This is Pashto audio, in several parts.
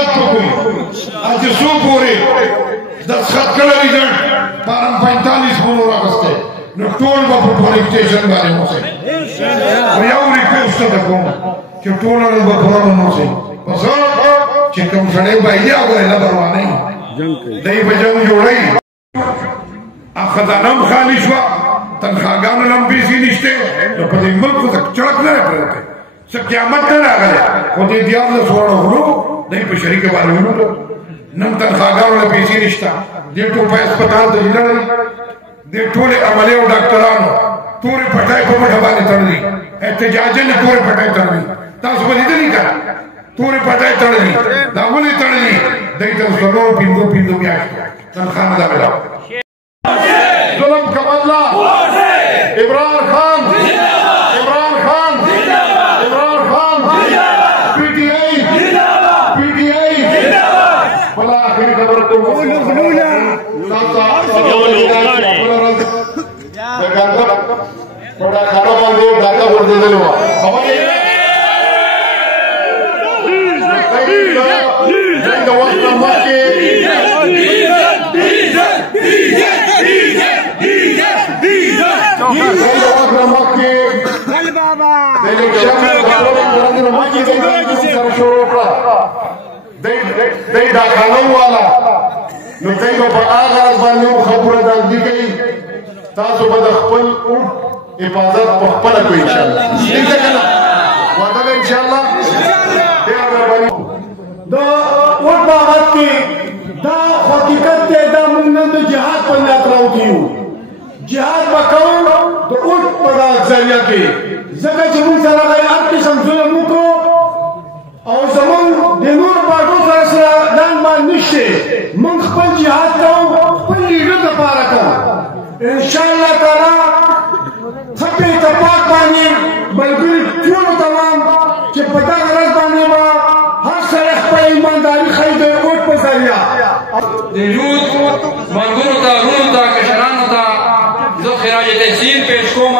حفاظت وکړي چې څو پورې دستخط کړی دی فارم 45 مونږ راغسته نو ټول به په پولیس سټیشن باندې اوسئ یو ریکویسټ ته کوم چې ټول به پوره اوسئ پس چې کوم سړی به یا ولا پروا نه دی به جنګ جوړي خزانه هم خالي شوه تنخواګانو نه هم پیسې نشته نو په دې ملک ته چړک نه پرېوتی څه قیامت نه راغلی خو دې 14 غرو دی په شریکه باندې ونوتو نن تنخواګانو نه پیسې نشته دې ټوپه هسپتال ته لاړئ دې ټولې عملې او ډاکټرانو تورې پټۍ په مټه باندې تړلي احتجاجن تورې پټۍ تړلي تاسو به لیدلي که تورې پټۍ تړلي دا ولې تړلي دی ته څلورو پنځو میاشتو تنخوا نه ده ملاو ظلم کمالله عمران خان PTI ولا آخری خبر تو بڑا کھانا باندھے ڈاکہ بڑھ دے دلو دی ډاکانو والا نو دی به په هغه غرض باندې خبره داغدي کوي تاسو به د خپل اوټ حفاظت په خپله کوئ انشاءالله ٹھیک ده که نه وعده ده انشاءالله ډېره مهرباني د اوټ بابت کې دا حقیقت دی دا موږ نن د جهاد په نیت راوتي یو جهاد به کوو د اوټ په ذریعه کې ځکه چې موږ سره هر قسم ظلم وکړو او زمون د نور پاټو سره دان باندې نشته موږ خپل جهاد کوو خپل لیډر لپاره کوو ان شاء الله تعالی خپل اتفاق باندې بلکې ټول تمام چې په دغه ورځ باندې ما هر سره خپل ایمانداري ښیي د اوټ په ذریعه د یوت ملګرو ته ورونو ته کشرانو ته زه خراج تحسین پیش کوم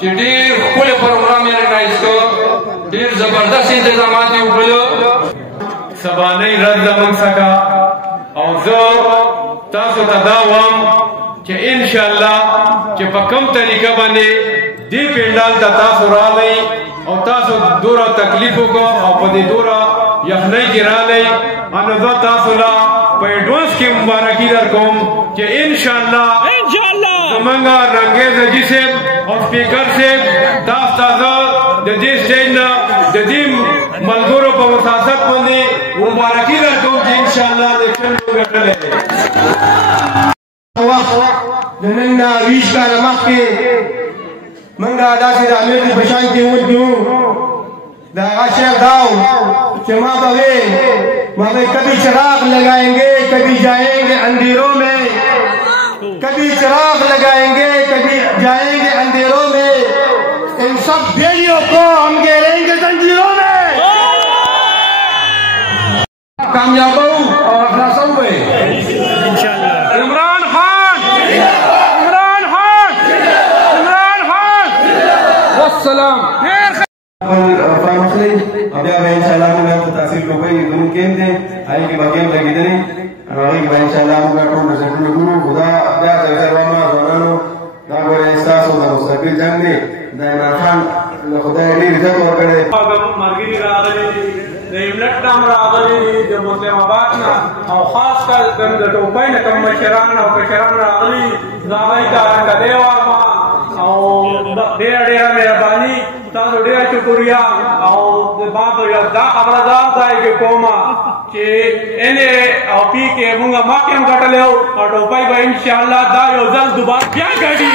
چې ډېر ښکلی پروګرام یې ارګنایز کړ ډېر زبردست انتظامات یې وکړل سبانۍ ورځ زموږ څخه او زه تاسو ته دا وایم چې انشاءالله چې په کوم طریقه باندې دې پنډال ته تاسو راغلی او تاسو دوره تکلیف وکړو او په دې دوره یخنۍ کې راغلی نو زه تاسو له په ایډوانس کې مبارکي درکوم چې انشاءالله زمونږ رنګیز حاجي صاحب او سپیکر صاحب تاسو ته زه د دې سټیج نه د دې ملګرو په وساطت باندې مبارکي درکوم چې انشاءالله الیکشن وګټلی دی د نن نه 20 کاله مخکې موږ داسې د امیر په شان کې ودرو د هغه شیخ دا و چې ما به کبھی چراغ لگائیں گے کبھی جائیں گے اندھیروں میں کبھی چراغ لگائیں گے کبھی جائیں گے اندھیروں میں ان سب بیڑیوں کو ہم گھیریں گے زنجیروں میں کامیاب ہو اور اپنا سب ہوئے عمران خان والسلام فارمخلی بیا به انشاءالله موږ ته تحصیل کوي زموږ کیم دی هغې کې به ګیم لګېدلی هغې کې به انشاءالله موږ ټول رزلټونه ګورو خو دا بیا درته وایم ځوانانو دا ګورئ ستاسو د مستقبل جنګ دی د عمران خان له خدای ډېر عزت ورکړی دی ملګري راغلي دي د ایملټ نه هم راغلي دي د مسلم آباد نه او خاص کر د ټوپۍ نه کوم مشران او کشران راغلي زه هغوی ته ټکدی وایم او ډېره مهرباني تاسو ډېره شکریه او ما دا خبره دا ځای کې کوم چې او پی کې موږ مخکې هم ګټلی او ټوپۍ به انشاءالله دا یو ځل دوباره بیا ګټي